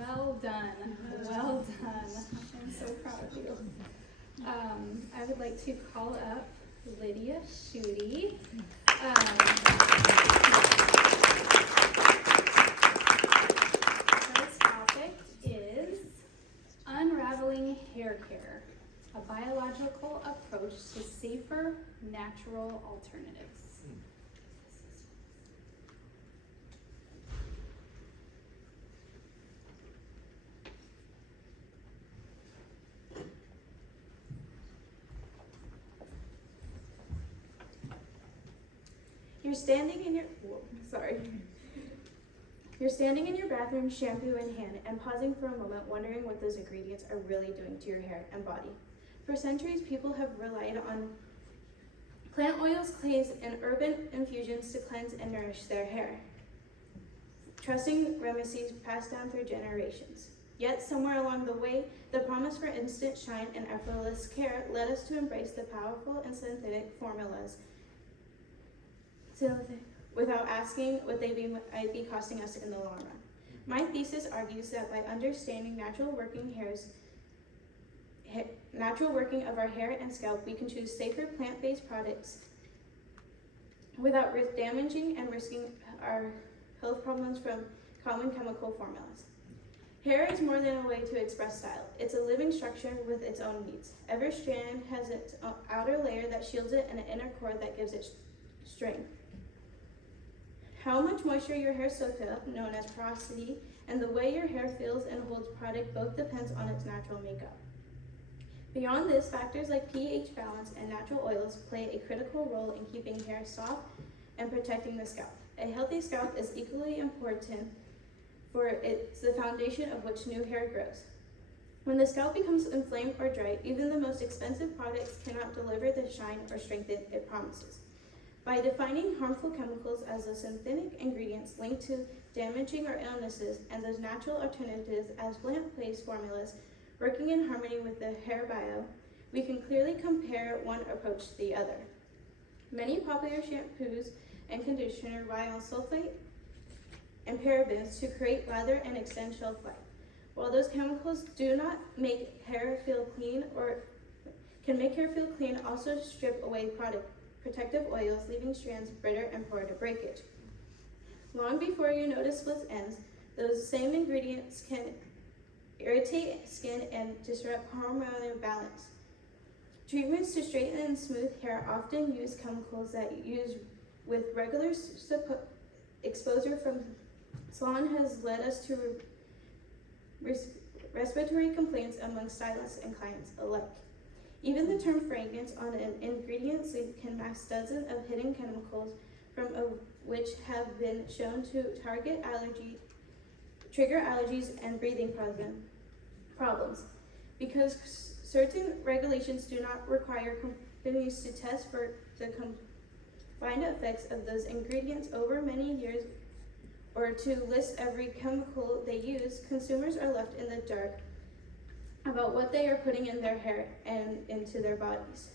Well done. Well done. I'm so proud of you. I would like to call up Lydia Schuette. Her topic is Unraveling Haircare, a biological approach to safer, natural alternatives. You're standing in your bathroom, shampoo in hand, and pausing for a moment, wondering what those ingredients are really doing to your hair and body. For centuries, people have relied on plant oils, clays, and urban infusions to cleanse and nourish their hair, trusting remedies passed down through generations. Yet, somewhere along the way, the promise for instant shine and effortless care led us to embrace the powerful and synthetic formulas without asking what they might be costing us in the long run. My thesis argues that by understanding natural working of our hair and scalp, we can choose safer plant-based products without damaging and risking our health problems from common chemical formulas. Hair is more than a way to express style. It's a living structure with its own needs. Every strand has its outer layer that shields it and an inner core that gives it strength. How much moisture your hair soaks up, known as porosity, and the way your hair feels and holds product both depends on its natural makeup. Beyond this, factors like pH balance and natural oils play a critical role in keeping hair soft and protecting the scalp. A healthy scalp is equally important, for it's the foundation of which new hair grows. When the scalp becomes inflamed or dry, even the most expensive products cannot deliver the shine or strength it promises. By defining harmful chemicals as the synthetic ingredients linked to damaging or illnesses and those natural alternatives as plant-based formulas working in harmony with the hair bio, we can clearly compare one approach to the other. Many popular shampoos and conditioners rely on sulfate and parabens to create lather and extend shelf life. While those chemicals do not make hair feel clean or can make hair feel clean, also strip away protective oils, leaving strands bitter and prone to breakage. Long before you notice split ends, those same ingredients can irritate skin and disrupt hormonal balance. Treatments to straighten and smooth hair often use chemicals that use with regular exposure from salon has led us to respiratory complaints among stylists and clients alike. Even the term fragrance on an ingredient sleeve can mask dozens of hidden chemicals, from which have been shown to trigger allergies and breathing problems. Because certain regulations do not require companies to test for the combined effects of those ingredients over many years or to list every chemical they use, consumers are left in the dark about what they are putting in their hair and into their bodies.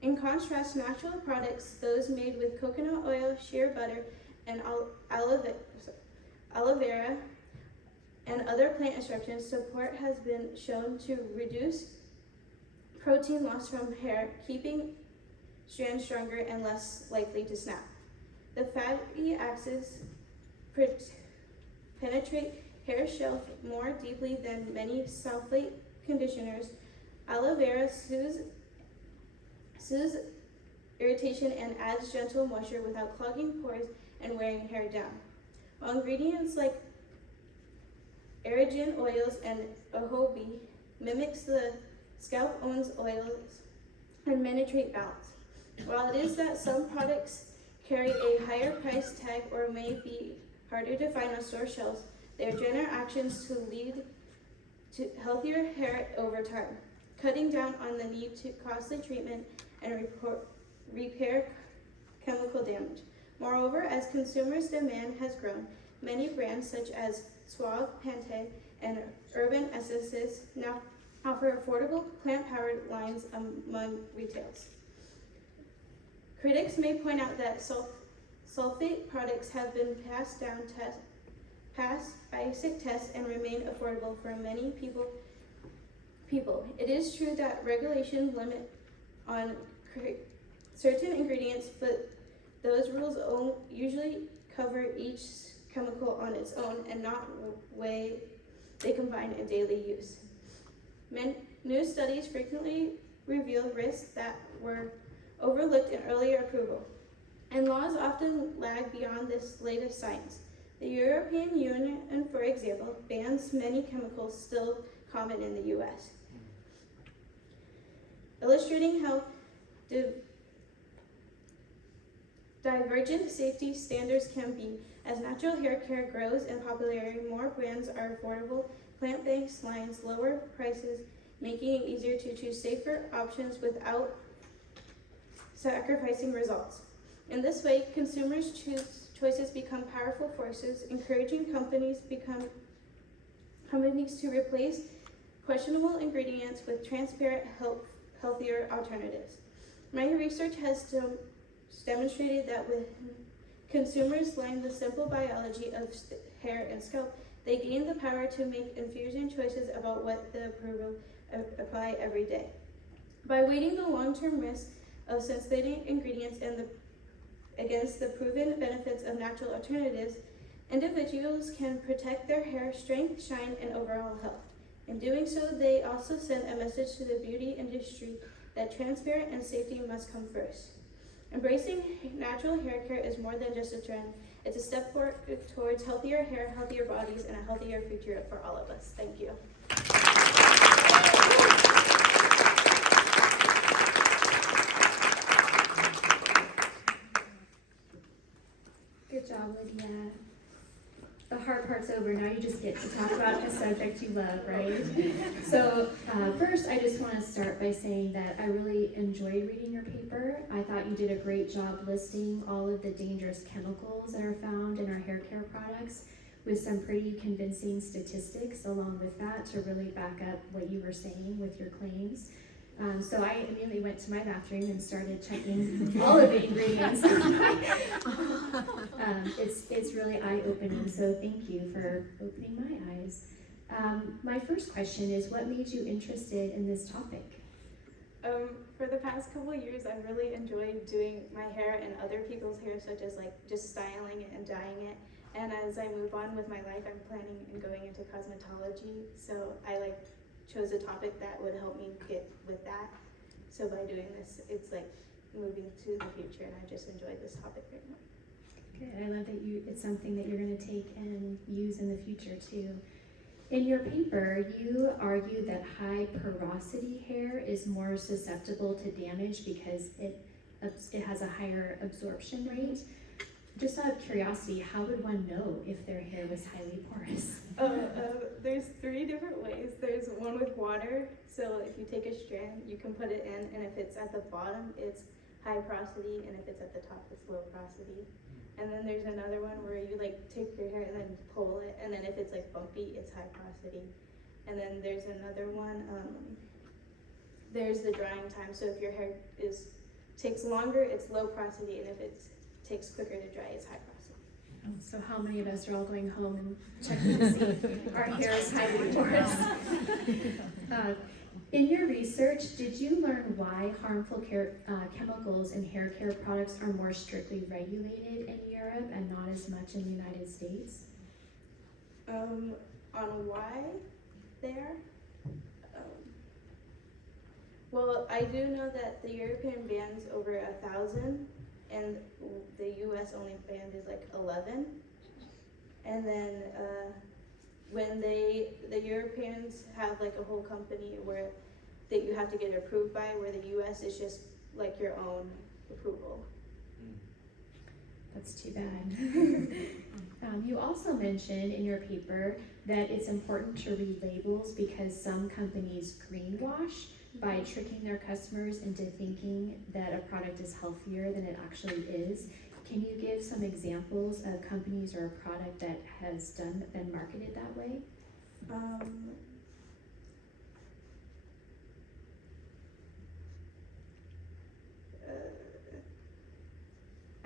In contrast, natural products, those made with coconut oil, shea butter, and aloe vera, and other plant extractions, support has been shown to reduce protein loss from hair, keeping strands stronger and less likely to snap. The fatty acids penetrate hair shelf more deeply than many sulfate conditioners. Aloe vera soothes irritation and adds gentle moisture without clogging pores and wearing hair down. While ingredients like argan oils and jojoba mimics the scalp owns oils and penetrate balance. While it is that some products carry a higher price tag or may be harder to find on store shelves, they are general actions to lead to healthier hair over time, cutting down on the need to costly treatment and repair chemical damage. Moreover, as consumers' demand has grown, many brands such as Suave, Pantene, and Urban Essences now offer affordable plant-powered lines among retailers. Critics may point out that sulfate products have been pass basic tests and remain affordable for many people. It is true that regulations limit on certain ingredients, but those rules usually cover each chemical on its own and not way they combine in daily use. New studies frequently reveal risks that were overlooked in earlier approval, and laws often lag beyond this latest science. The European Union, for example, bans many chemicals still common in the US, illustrating how divergent safety standards can be. As natural hair care grows in popularity, more brands are affordable, plant-based lines, lower prices, making it easier to choose safer options without sacrificing results. In this way, consumers' choices become powerful forces, encouraging companies to replace questionable ingredients with transparent, healthier alternatives. My research has demonstrated that when consumers learn the simple biology of hair and scalp, they gain the power to make informed choices about what they apply every day. By weighing the long-term risks of synthetic ingredients against the proven benefits of natural alternatives, individuals can protect their hair strength, shine, and overall health. In doing so, they also send a message to the beauty industry that transparency and safety must come first. Embracing natural hair care is more than just a trend. It's a step forward towards healthier hair, healthier bodies, and a healthier future for all of us. Thank you. Good job, Lydia. The hard part's over. Now you just get to talk about a subject you love, right? So first, I just want to start by saying that I really enjoyed reading your paper. I thought you did a great job listing all of the dangerous chemicals that are found in our hair care products with some pretty convincing statistics along with that to really back up what you were saying with your claims. So I immediately went to my bathroom and started checking all of the ingredients. It's really eye-opening, so thank you for opening my eyes. My first question is, what made you interested in this topic? For the past couple of years, I've really enjoyed doing my hair and other people's hair, such as just styling it and dyeing it. And as I move on with my life, I'm planning on going into cosmetology, so I chose a topic that would help me get with that. So by doing this, it's moving to the future, and I just enjoyed this topic very much. Good. I love that it's something that you're going to take and use in the future too. In your paper, you argue that high porosity hair is more susceptible to damage because it has a higher absorption rate. Just out of curiosity, how would one know if their hair was highly porous? There's 3 different ways. There's one with water. So if you take a strand, you can put it in, and if it's at the bottom, it's high porosity, and if it's at the top, it's low porosity. And then there's another one where you take your hair and then pull it, and then if it's bumpy, it's high porosity. And then there's another one. There's the drying time. So if your hair takes longer, it's low porosity, and if it takes quicker to dry, it's high porosity. So how many of us are all going home and checking to see if our hair is highly porous? In your research, did you learn why harmful chemicals in hair care products are more strictly regulated in Europe and not as much in the United States? On why they are? Well, I do know that the European bans over 1,000, and the US only banned is 11. And then when the Europeans have a whole company that you have to get approved by, where the US is just your own approval. That's too bad. You also mentioned in your paper that it's important to read labels because some companies greenwash by tricking their customers into thinking that a product is healthier than it actually is. Can you give some examples of companies or a product that has been marketed that way?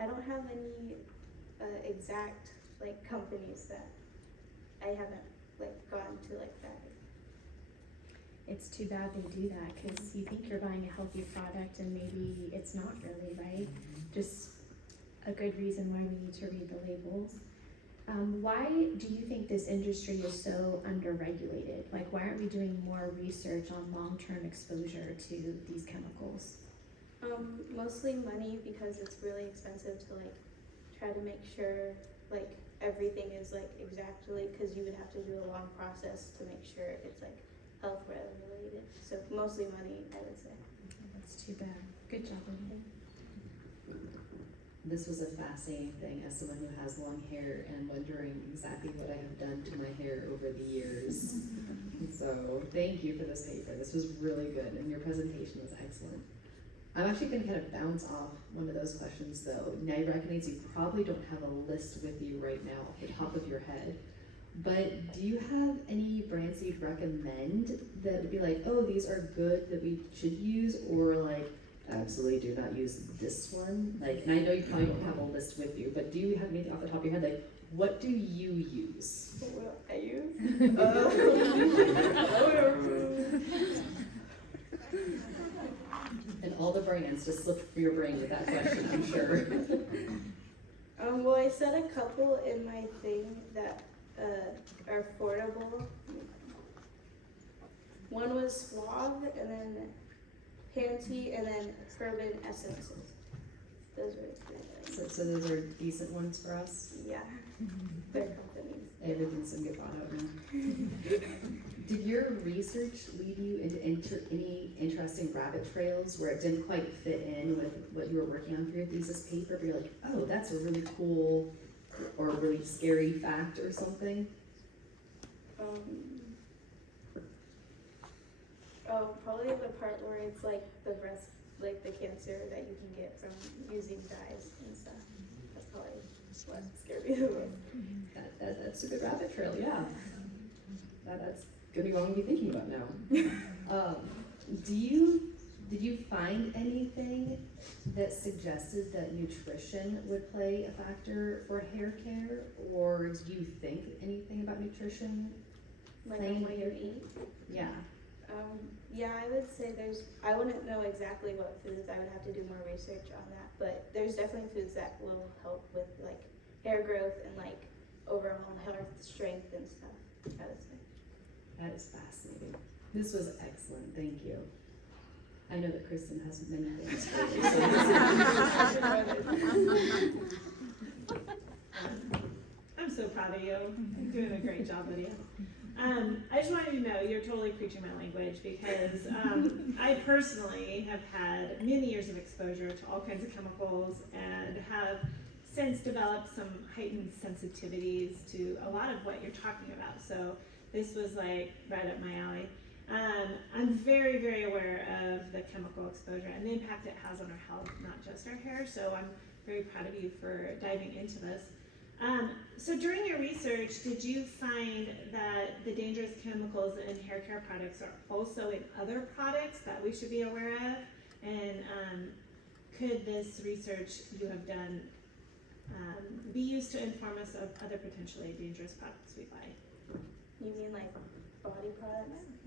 I don't have any exact companies that I haven't like gone to like that. It's too bad they do that, cause you think you're buying a healthy product and maybe it's not really, right? Just a good reason why we need to read the labels. Why do you think this industry is so underregulated? Like, why aren't we doing more research on long-term exposure to these chemicals? Mostly money, because it's really expensive to like try to make sure like everything is like exactly, because you would have to do a long process to make sure it's like health related. So mostly money, I would say. That's too bad. Good job, Lydia. This was a fascinating thing as someone who has long hair and wondering exactly what I have done to my hair over the years. So thank you for this paper. This was really good, and your presentation was excellent. I'm actually going to kind of bounce off one of those questions though. Now I recognize you probably don't have a list with you right now off the top of your head, but do you have any brands that you'd recommend that would be like, oh, these are good that we should use, or like, absolutely do not use this one? Like, and I know you probably don't have a list with you, but do you have anything off the top of your head? Like, what do you use? What I use? And all the brands just slipped through your brain with that question, I'm sure. Well, I said a couple in my thing that are affordable. One was Suave, and then Panty, and then Urban Essences. Those were three. So those are decent ones for us. Yeah, they're companies. Everything's gonna get bought out now. Did your research lead you into any interesting rabbit trails where it didn't quite fit in with what you were working on for your thesis paper, but you're like, oh, that's a really cool or really scary fact or something? Probably the part where it's like the breast, like the cancer that you can get from using dyes and stuff. That's probably what scared me the most. That's a good rabbit trail, yeah. That's gonna be what I'm gonna be thinking about now. Did you find anything that suggested that nutrition would play a factor for hair care, or do you think anything about nutrition? Like playing what a you hair- eat. Yeah. Yeah, I would say I wouldn't know exactly what foods, I would have to do more research on that, but there's definitely foods that will help with like hair growth and like overall health strength and stuff, I would say. That is fascinating. This was excellent, thank you. I know that Kristen has many things for you. I'm so proud of you. You're doing a great job, Lydia. I just wanted you to know you're totally preaching my language, because I personally have had many years of exposure to all kinds of chemicals and have since developed some heightened sensitivities to a lot of what you're talking about. So this was like right up my alley. I'm very, very aware of the chemical exposure and the impact it has on our health, not just our hair. So I'm very proud of you for diving into this. So during your research, did you find that the dangerous chemicals in hair care products are also in other products that we should be aware of? And could this research you have done be used to inform us of other potentially dangerous products we buy? You mean like body products?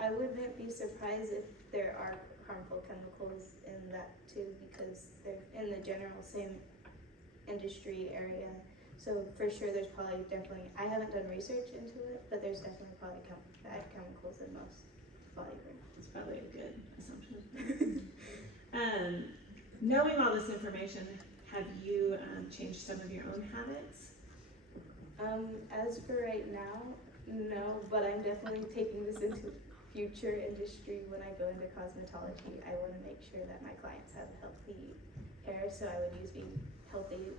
I wouldn't be surprised if there are harmful chemicals in that too, because they're in the general same industry area. So for sure there's probably definitely, I haven't done research into it, but there's definitely probably bad chemicals in most body creams. It's probably a good assumption. Knowing all this information, have you changed some of your own habits? As for right now, no, but I'm definitely taking this into future industry. When I go into cosmetology, I want to make sure that my clients have healthy hair, so I would use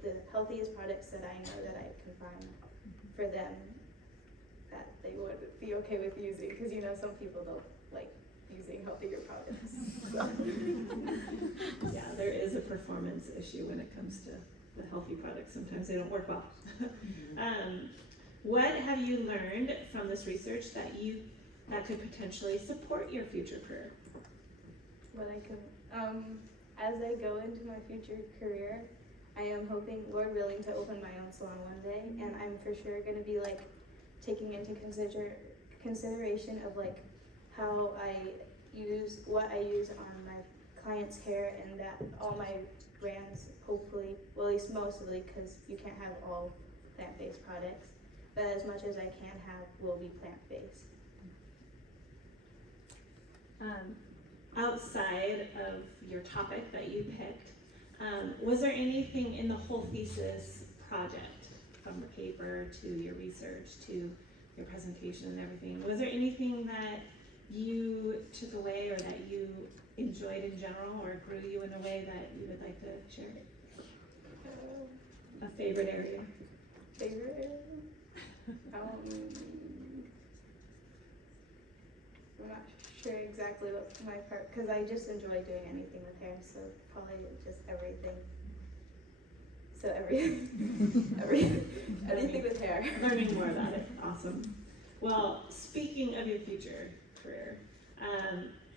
the healthiest products that I know that I can find for them that they would be okay with using, because you know some people don't like using healthier products. Yeah, there is a performance issue when it comes to the healthy products. Sometimes they don't work well. What have you learned from this research that could potentially support your future career? What I could, as I go into my future career, I am hoping, Lord willing, to open my own salon one day, and I'm for sure going to be like taking into consideration of like how what I use on my clients' hair, and that all my brands, hopefully, well, at least mostly, because you can't have all plant-based products, but as much as I can have will be plant-based. Outside of your topic that you picked, was there anything in the whole thesis project, from the paper to your research to your presentation and everything, was there anything that you took away or that you enjoyed in general or grew you in a way that you would like to share? A favorite area? Favorite area? I'm not sure exactly what's my part, because I just enjoy doing anything with hair, so probably just everything. So anything with hair. Learning more about it. Awesome. Well, speaking of your future career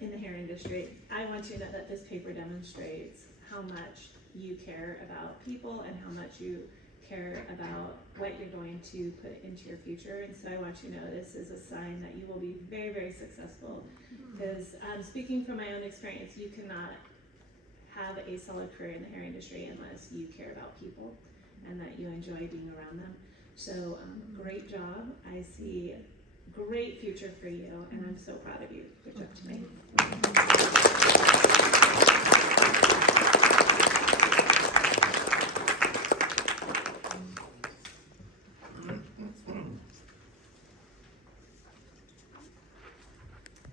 in the hair industry, I want you to know that this paper demonstrates how much you care about people and how much you care about what you're going to put into your future. And so I want you to know this is a sign that you will be very, very successful. Because speaking from my own experience, you cannot have a solid career in the hair industry unless you care about people and that you enjoy being around them. So great job. I see great future for you, and I'm so proud of you. Good job to me.